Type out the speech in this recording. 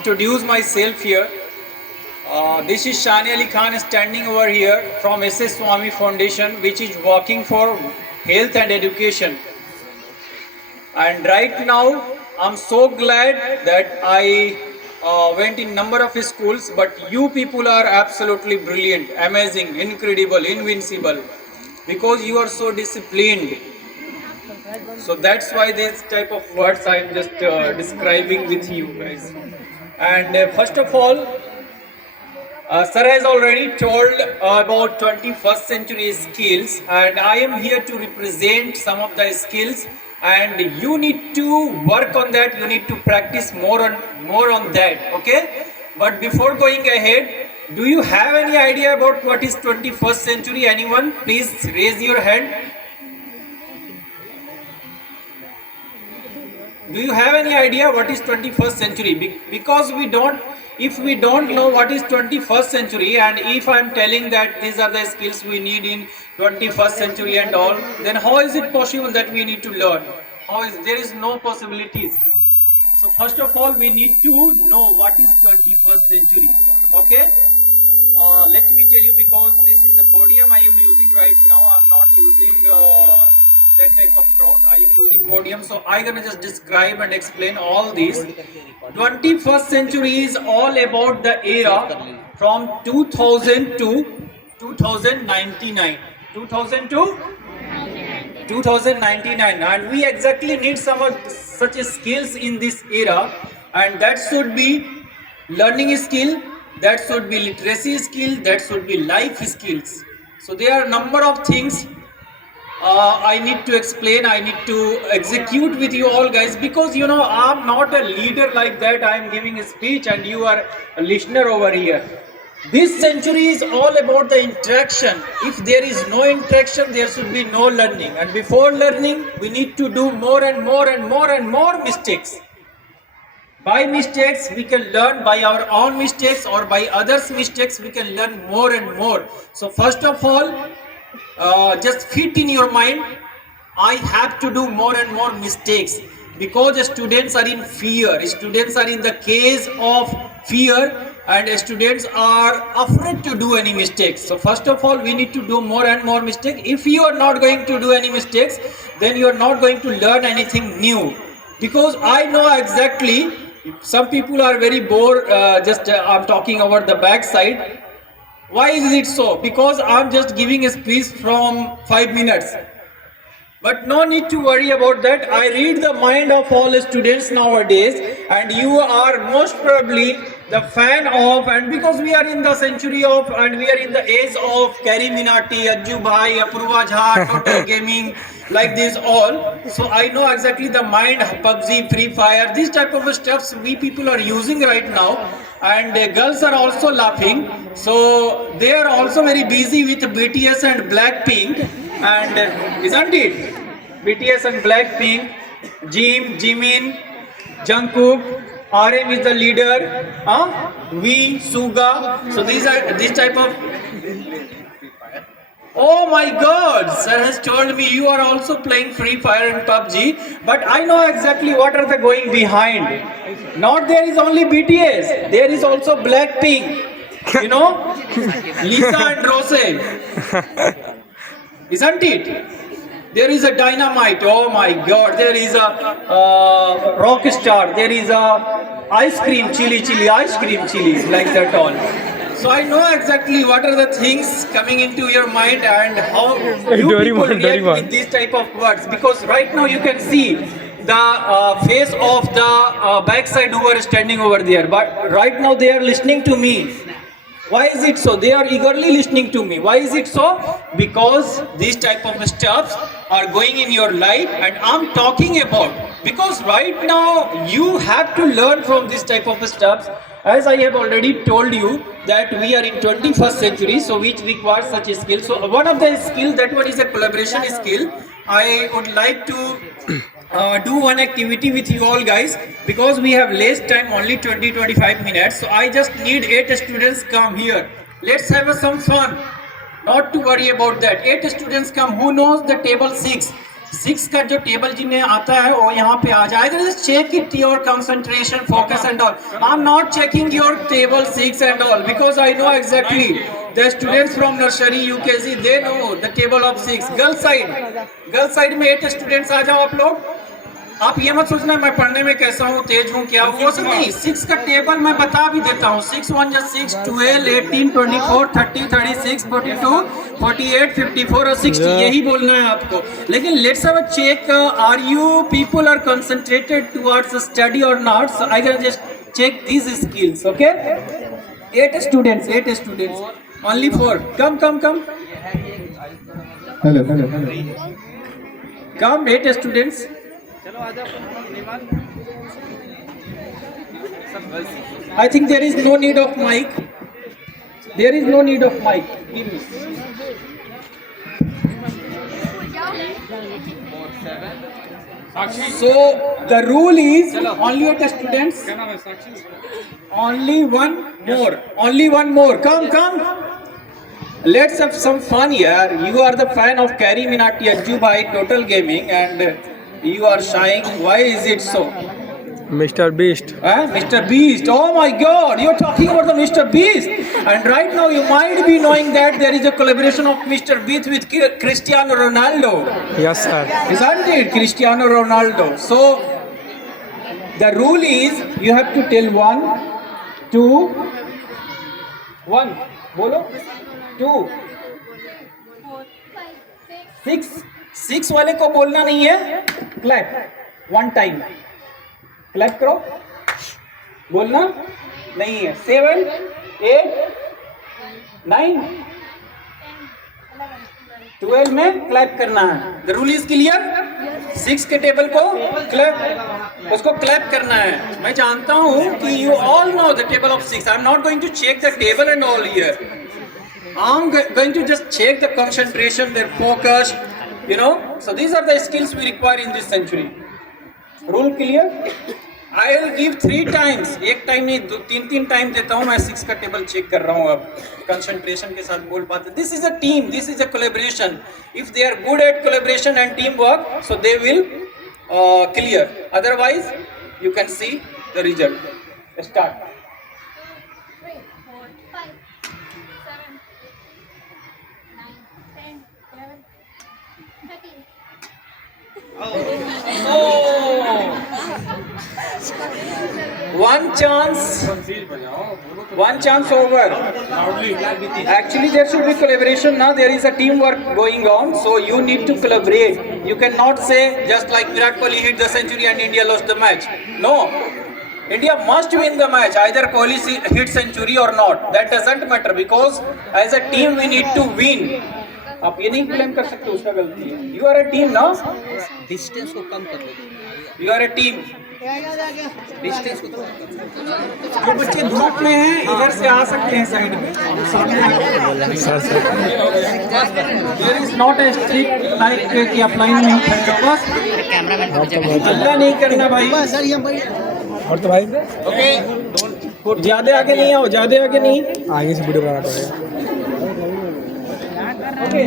introduce myself here. This is Shani Ali Khan standing over here from SS Swami Foundation, which is working for health and education. And right now, I'm so glad that I went in number of schools, but you people are absolutely brilliant, amazing, incredible, invincible, because you are so disciplined. So that's why this type of words I'm just describing with you guys. And first of all, Sir has already told about 21st century skills, and I am here to represent some of the skills, and you need to work on that. You need to practice more on that. Okay? But before going ahead, do you have any idea about what is 21st century? Anyone? Please raise your hand. Do you have any idea what is 21st century? Because if we don't know what is 21st century, and if I'm telling that these are the skills we need in 21st century and all, then how is it possible that we need to learn? There is no possibilities. So first of all, we need to know what is 21st century. Okay? Let me tell you, because this is a podium I am using right now. I'm not using that type of crowd. I am using podium, so I'm gonna just describe and explain all these. 21st century is all about the era from 2000 to 2099. 2000 to 2099, and we exactly need some of such skills in this era, and that should be learning skill, that should be literacy skill, that should be life skills. So there are a number of things I need to explain, I need to execute with you all guys, because you know I'm not a leader like that. I'm giving a speech and you are a listener over here. This century is all about the interaction. If there is no interaction, there should be no learning. And before learning, we need to do more and more and more and more mistakes. By mistakes, we can learn. By our own mistakes or by others' mistakes, we can learn more and more. So first of all, just fit in your mind, I have to do more and more mistakes, because students are in fear. Students are in the case of fear, and students are afraid to do any mistakes. So first of all, we need to do more and more mistakes. If you are not going to do any mistakes, then you are not going to learn anything new. Because I know exactly, some people are very bored, I'm talking about the back side. Why is it so? Because I'm just giving a speech from 5 minutes. But no need to worry about that. I read the mind of all students nowadays, and you are most probably the fan of, and because we are in the century of, and we are in the age of Carrie Minati, Ajju Bhai, Apurva Jha, Total Gaming, like this all. So I know exactly the mind, PUBG, Free Fire, these type of stuffs we people are using right now. And girls are also laughing. So they are also very busy with BTS and Blackpink. And isn't it? BTS and Blackpink, Jimin, Jungkook, RM is the leader, V, Suga. So these are this type of. Oh my God! Sir has told me you are also playing Free Fire and PUBG, but I know exactly what are the going behind. Not there is only BTS. There is also Blackpink. You know, Lisa and Rose. Isn't it? There is a Dynamite. Oh my God! There is a Rockstar. There is a ice cream chili, like that all. So I know exactly what are the things coming into your mind and how you people react with these type of words. Because right now you can see the face of the backside who are standing over there. But right now they are listening to me. Why is it so? They are eagerly listening to me. Why is it so? Because these type of stuffs are going in your life, and I'm talking about. Because right now you have to learn from this type of stuffs. As I have already told you that we are in 21st century, so which requires such a skill. So one of the skill, that one is a collaboration skill. I would like to do one activity with you all guys, because we have less time, only 20-25 minutes. So I just need 8 students come here. Let's have some fun. Not to worry about that. 8 students come. Who knows the table 6? 6 का जो table जिन्हें आता है वो यहाँ पे आ जाएगा. Just check it your concentration, focus and all. I'm not checking your table 6 and all because I know exactly the students from nursery UKG they know the table of 6. Girl side में 8 students आ जाओ आप लोग. आप ये मत सोचना मैं पढ़ने में कैसा हूँ, तेज हूँ, क्या वो सब नहीं. 6 का टेबल मैं बता भी देता हूँ. 6 1 जा 6, 12, 18, 24, 30, 36, 42, 48, 54 और 60. यही बोलना है आपको. लेकिन let's have a check. Are you people are concentrated towards study और not? So I can just check these skills. Okay, 8 students, only 4. Come. Hello. Come, 8 students. I think there is no need of mic. Give me. So the rule is only 8 students. Only one more. Come. Let's have some fun here. You are the fan of Carry Minati Ajju by Total Gaming and you are shying. Why is it so? Mr. Beast. Mr. Beast. Oh my God, you're talking about the Mr. Beast. And right now you might be knowing that there is a collaboration of Mr. Beast with Cristiano Ronaldo. Yes, sir. Isn't it? Cristiano Ronaldo. So the rule is you have to tell 1, 2, 1. Bolo. 2, 6 वाले को बोलना नहीं है. Clap. 1 time. Clap करो. बोलना नहीं है. 7, 8, 9, 12 में क्लैप करना है. The rule is clear. 6 के टेबल को उसको क्लैप करना है. मैं जानता हूँ कि you all know the table of 6. I am not going to check the table and all here. I'm going to just check the concentration, their focus, So these are the skills we require in this century. Rule clear? I will give 3 times. एक time नहीं, 3 time देता हूँ. मैं 6 का table check कर रहा हूँ. अब कंसंट्रेशन के साथ बोल पाते. This is a team. This is a collaboration. If they are good at collaboration and teamwork, so they will clear. Otherwise, you can see the result. Start. 3, 4, 5, 7, 9, 10, 11, 13. One chance over. Actually, there should be collaboration. Now there is a teamwork going on, so you need to collaborate. You cannot say just like Virat Kohli hit the century and India lost the match. No, India must win the match. Either Kohli hit century or not. That doesn't matter because as a team we need to win. आप ये नहीं claim कर सकते उसका गलती है. You are a team ना. डिस्टेंस को कम कर लो. You are a team. Distance को जो बच्चे ग्रुप में हैं इधर से आ सकते हैं साइड में. There is not a strict like कि आप लाइन में खड़े हो. बस अल्लाह नहीं करना भाई. और तो भाई ओके, ज्यादा आगे नहीं आओ. ज्यादा आगे नहीं. आगे से वीडियो बनाना पड़ेगा. ओके.